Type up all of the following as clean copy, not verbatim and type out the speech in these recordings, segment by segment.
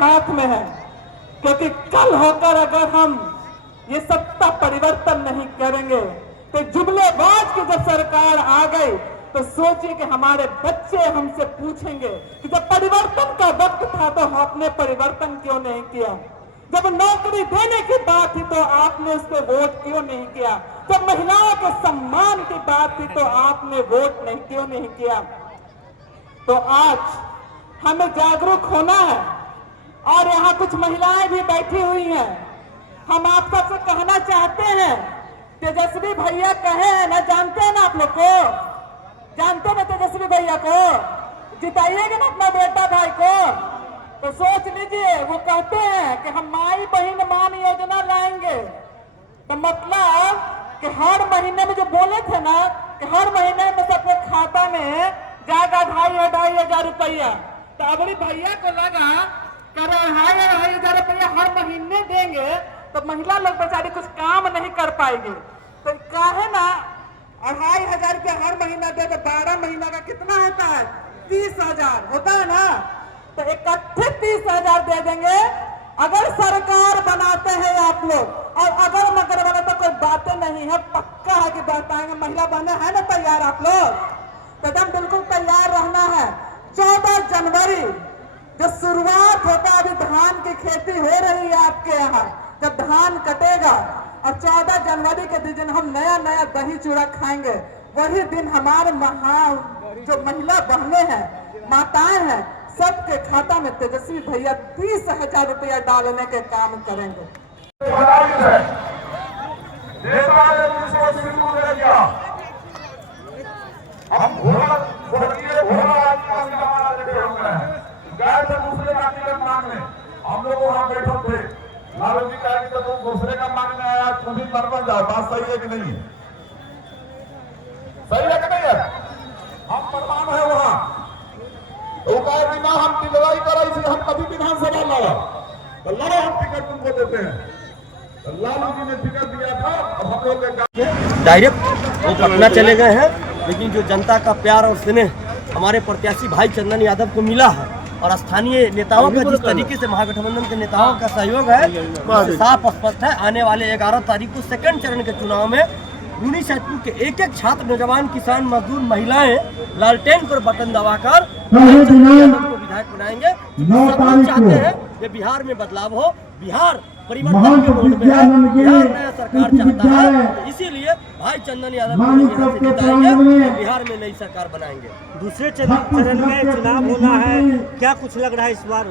हाथ में है, क्योंकि कल होकर अगर हम ये सत्ता परिवर्तन नहीं करेंगे तो जुमलेबाज की जब सरकार आ गई तो सोचिए कि हमारे बच्चे हमसे पूछेंगे कि जब परिवर्तन का वक्त था तो आपने परिवर्तन क्यों नहीं किया, जब नौकरी देने की बात थी तो आपने उस पर वोट क्यों नहीं किया, जब महिलाओं के सम्मान की बात थी तो आपने वोट नहीं क्यों नहीं किया। तो आज हमें जागरूक होना है और यहाँ कुछ महिलाएं भी बैठी हुई हैं। हम आप सबसे कहना चाहते हैं, तेजस्वी भैया कहे हैं ना, जानते हैं ना आप लोग को, जानते ना तेजस्वी भैया को, जिताइएगा ना अपना बेटा भाई को। तो सोच लीजिए, वो कहते हैं कि हम माई बहन मान योजना लाएंगे, तो मतलब कि हर महीने में जो बोले थे ना कि हर महीने में सबके खाता में जाएगा 2,500 रुपया, तो अबड़ी भैया को लगा कि 2,500 रुपया हर महीने देंगे तो महिला लोग बेचारी कुछ काम नहीं कर पाएगी। तो काहे ना 2,500 रुपया हर महीना दे तो 12 महीना का कितना होता है, 30,000 होता है ना। तो इकट्ठे 30,000 दे देंगे अगर सरकार बनाते हैं आप लोग, और अगर मगर वाला तो कोई बातें नहीं है, पक्का है कि बताएंगे। महिला बहने है ना तैयार आप लोग, कदम बिल्कुल तैयार रहना है। 14 जनवरी जो शुरुआत होता है, अभी धान की खेती हो रही है आपके यहाँ, जब धान कटेगा और 14 जनवरी के दिन हम नया नया दही चूड़ा खाएंगे, वही दिन हमारे जो महिला बहनें हैं, माताएं हैं, सबके खाता में तेजस्वी भैया 30,000 रुपया डालने के काम करेंगे। हम घोड़ा गए थे दूसरे का टिकट मांगने, हम लोग वहां बैठे थे, लालू जी कहा कि तुम दूसरे का मांगने आया, तुम भी मर जाओ। बात सही है कि नहीं है? सही है कि नहीं है? हम प्रमाण है वहां, तो कहा कि ना हम लड़ाई कराई थी, हम कभी विधानसभा लड़ा, तो लड़ो हम टिकट तुमको देते हैं। तो लालू जी ने टिकट दिया था, अब हम लोग डायरेक्ट वो पटना चले गए हैं, लेकिन जो जनता का प्यार और स्नेह हमारे प्रत्याशी भाई चंदन यादव को मिला है और स्थानीय नेताओं का जिस तरीके से महागठबंधन के नेताओं का सहयोग है, उससे साफ स्पष्ट है आने वाले 11 तारीख को सेकंड चरण के चुनाव में रूनी सैदपुर के एक एक छात्र, नौजवान, किसान, मजदूर, महिलाएं लालटेन पर बटन दबाकर चंदन यादव को विधायक बनाएंगे। सब लोग चाहते हैं कि बिहार में बदलाव हो, बिहार परिवर्तन के मोड में है, बिहार नया सरकार चाहता है, इसीलिए भाई चंदन यादव को यहाँ से जिताएंगे और बिहार में नई सरकार बनाएंगे। दूसरे चरण में चुनाव होना है, क्या कुछ लग रहा है इस बार?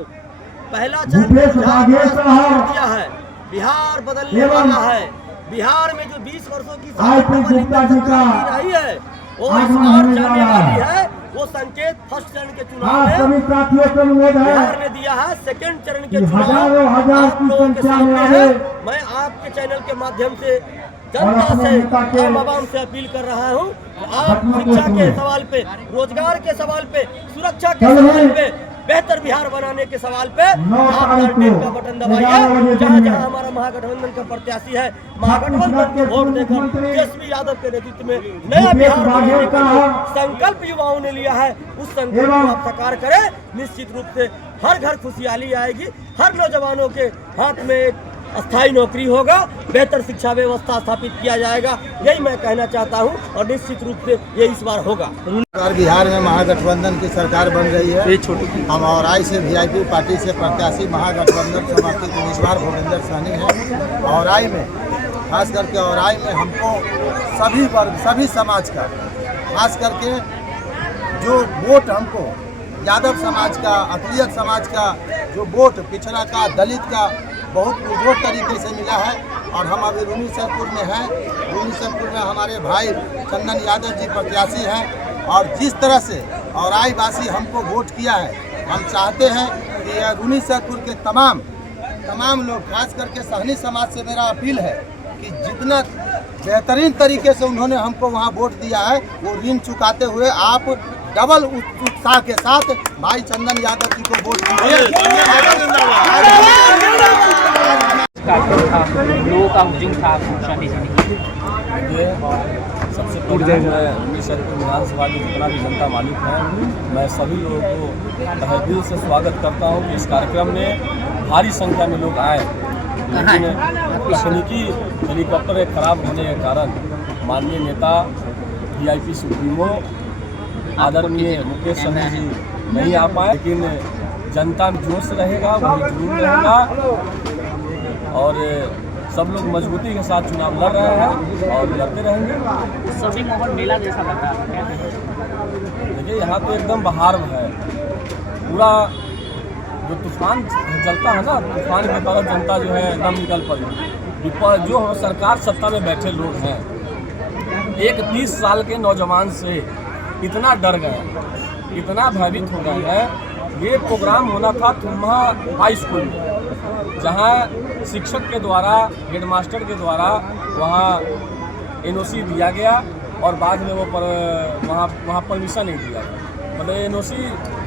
पहला चरण दिया है, बिहार बदलने वाला है। बिहार में जो 20 वर्षों की सरकार रही है वो इस बार जाने वाली है। वो संकेत फर्स्ट चरण के चुनाव में बिहार ने दिया है, सेकंड चरण के चुनाव आप लोगों के सामने है। मैं आपके चैनल के माध्यम से जनता से, आम आवाम से अपील कर रहा हूँ, आप शिक्षा के सवाल पे, रोजगार के सवाल पे, सुरक्षा के सवाल पे, बेहतर बिहार बनाने के सवाल पे आप लालटेन का बटन दबाइए। जहाँ जहाँ हमारा महागठबंधन का प्रत्याशी है, महागठबंधन को वोट देकर तेजस्वी यादव के नेतृत्व में नया बिहार बनाने का संकल्प युवाओं ने लिया है, उस संकल्प को आप साकार करें। निश्चित रूप से हर घर खुशहाली आएगी, हर नौजवानों के हाथ में एक अस्थायी नौकरी होगा, बेहतर शिक्षा व्यवस्था स्थापित किया जाएगा, यही मैं कहना चाहता हूं और निश्चित रूप से ये इस बार होगा। बिहार में महागठबंधन की सरकार बन रही है। हम औराई से वीआईपी पार्टी से प्रत्याशी महागठबंधन समर्थित उम्मीदवार भूपेंद्र सहनी है। औराई में खास करके औराई में हमको सभी वर्ग, सभी समाज का, खास करके जो वोट हमको यादव समाज का, अकलियत समाज का जो वोट, पिछड़ा का, दलित का बहुत पुरजोर तरीके से मिला है। और हम अभी रूनी सैदपुर में हैं। रूनी सैदपुर में हमारे भाई चंदन यादव जी प्रत्याशी हैं और जिस तरह से औराई वासी हमको वोट किया है, हम चाहते हैं कि रूनी सैदपुर के तमाम लोग, खास करके सहनी समाज से मेरा अपील है कि जितना बेहतरीन तरीके से उन्होंने हमको वहाँ वोट दिया है, वो ऋण चुकाते हुए आप डबल उत्साह के साथ भाई चंदन यादव जी को वोट दीजिए। लोगों का हुजूम था सबसे पहले मैं रुन्नीसैदपुर विधानसभा की जितना भी जनता मालिक है, मैं सभी लोगों को तहे दिल से स्वागत करता हूँ कि इस कार्यक्रम में भारी संख्या में लोग आए। लेकिन तकनीकी हेलीकॉप्टर के खराब होने के कारण माननीय नेता VIP सुप्रीमो आदरणीय मुकेश सहनी जी नहीं आ पाए, लेकिन जनता में जोश रहेगा, वही जुनून रहेगा और सब लोग मजबूती के साथ चुनाव लड़ रहे हैं और लड़ते रहेंगे। सभी माहौल मेला जैसा लग रहा है। देखिए यहाँ तो एकदम बहार है, पूरा जो तूफान चलता है ना, तूफान की तरह जनता जो है एकदम निकल पड़ी। जो सरकार सत्ता में बैठे लोग हैं, एक 30 साल के नौजवान से इतना डर गए, इतना भयभीत हो गए हैं। ये प्रोग्राम होना था तुम्हा हाई स्कूल में, जहाँ शिक्षक के द्वारा, हेडमास्टर के द्वारा वहाँ NOC दिया गया और बाद में वो वहाँ परमिशन नहीं दिया गया, मतलब NOC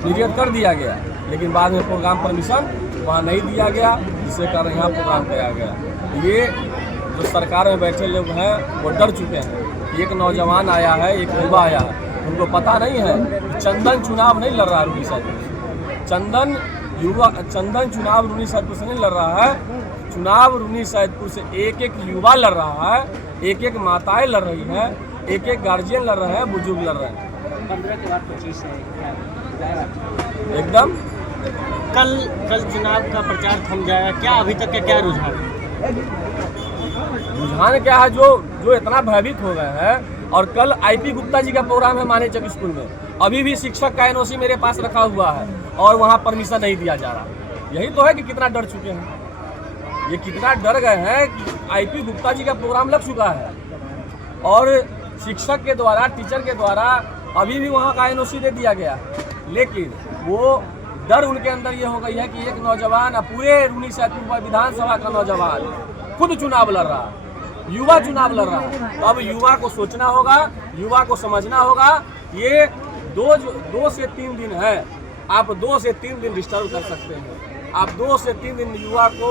निर्गत कर दिया गया, लेकिन बाद में प्रोग्राम परमिशन वहाँ नहीं दिया गया, जिसके कारण यहाँ प्रोग्राम किया गया। ये जो सरकार में बैठे लोग हैं वो डर चुके हैं। एक नौजवान आया है, एक युवा आया है, उनको पता नहीं है कि चंदन चुनाव नहीं लड़ रहा है रुन्नीसैदपुर से। चंदन चुनाव रुन्नीसैदपुर से नहीं लड़ रहा है, चुनाव रुन्नीसैदपुर से एक एक युवा लड़ रहा है, एक एक माताएं लड़ रही हैं, एक एक गार्जियन लड़ रहे हैं, बुजुर्ग लड़ रहे हैं। 15 के बाद 25 है एकदम कल चुनाव का प्रचार थम जाएगा क्या? अभी तक का क्या रुझान क्या है? जो इतना भयभीत हो गए हैं। और कल IP गुप्ता जी का प्रोग्राम है माने जब स्कूल में, अभी भी शिक्षक का NOC मेरे पास रखा हुआ है और वहाँ परमिशन नहीं दिया जा रहा। यही तो है कि कितना डर चुके हैं, ये कितना डर गए हैं कि IP गुप्ता जी का प्रोग्राम लग चुका है और शिक्षक के द्वारा, टीचर के द्वारा अभी भी वहाँ का NOC दे दिया गया, लेकिन वो डर उनके अंदर ये हो गई है कि एक नौजवान, पूरे रुन्नीसैदपुर विधानसभा का नौजवान खुद चुनाव लड़ रहा है, युवा चुनाव लड़ रहा है। तो अब युवा को सोचना होगा, युवा को समझना होगा। ये 2 से 3 दिन है, आप 2 से 3 दिन डिस्टर्ब कर सकते हैं, आप 2 से 3 दिन युवा को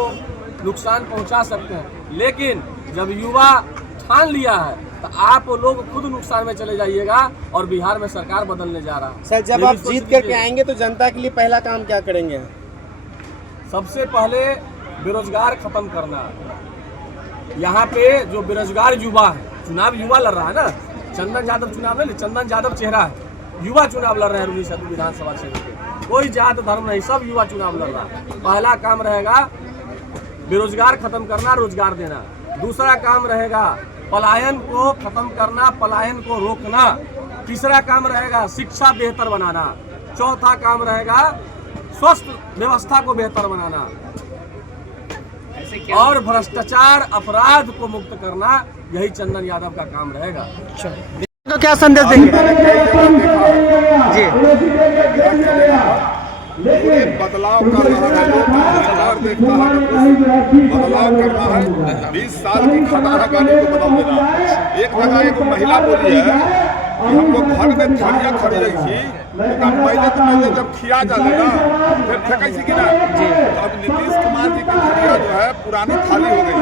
नुकसान पहुंचा सकते हैं, लेकिन जब युवा ठान लिया है तो आप लोग खुद नुकसान में चले जाइएगा और बिहार में सरकार बदलने जा रहा है। सर, जब आप जीत करके आएंगे तो जनता के लिए पहला काम क्या करेंगे? सबसे पहले बेरोजगार खत्म करना। यहाँ पे जो बेरोजगार युवा है, चुनाव युवा लड़ रहा है ना, चंदन यादव चुनाव नहीं, चंदन यादव चेहरा है, युवा चुनाव लड़ रहे हैं रुन्नीसैदपुर विधानसभा क्षेत्र के, कोई जात धर्म नहीं, सब युवा चुनाव लड़ रहा है। पहला काम रहेगा बेरोजगार खत्म करना, रोजगार देना। दूसरा काम रहेगा पलायन को खत्म करना, पलायन को रोकना। तीसरा काम रहेगा शिक्षा बेहतर बनाना। चौथा काम रहेगा स्वास्थ्य व्यवस्था को बेहतर बनाना और भ्रष्टाचार, अपराध को मुक्त करना। यही चंदन यादव का काम रहेगा। तो क्या संदेश देंगे जी? बदलाव कर रहा है, सरकार देखता है बदलाव करना है। 20 साल की खटारा गाड़ी को बदल देना। एक जगह एक महिला बोली है कि हम लोग घर में थालियाँ खड़ी रही थी, पहले जब खिया जाए ना फिर फेंकै थी कि ना, तो अब नीतीश कुमार जी की थालियाँ जो है पुरानी थाली हो गई।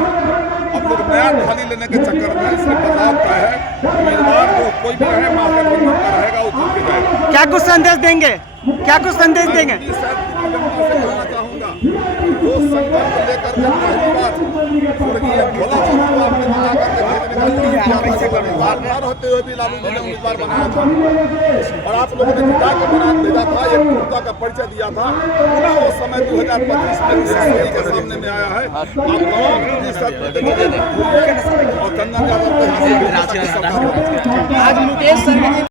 अब लोग नया थाली लेने के चक्कर में इसलिए बदलाव का है। उम्मीदवार जो कोई भी रहे, महागठबंधन का रहेगा, वो जीत के जाएगा। क्या कुछ संदेश देंगे? क्या कुछ संदेश देंगे? कहना चाहूँगा, जो संकल्प लेकर के पहली बार स्वर्गीय भोला बाबू को आपने जिला करके होते हुए भी लालू जी ने उम्मीदवार बनाया था और आप लोगों ने जिला के बना भेजा था, एक मुद्दा का परिचय दिया था। पुनः वो समय 2025 में के सामने में आया है। आप तमाम और चंदन यादव को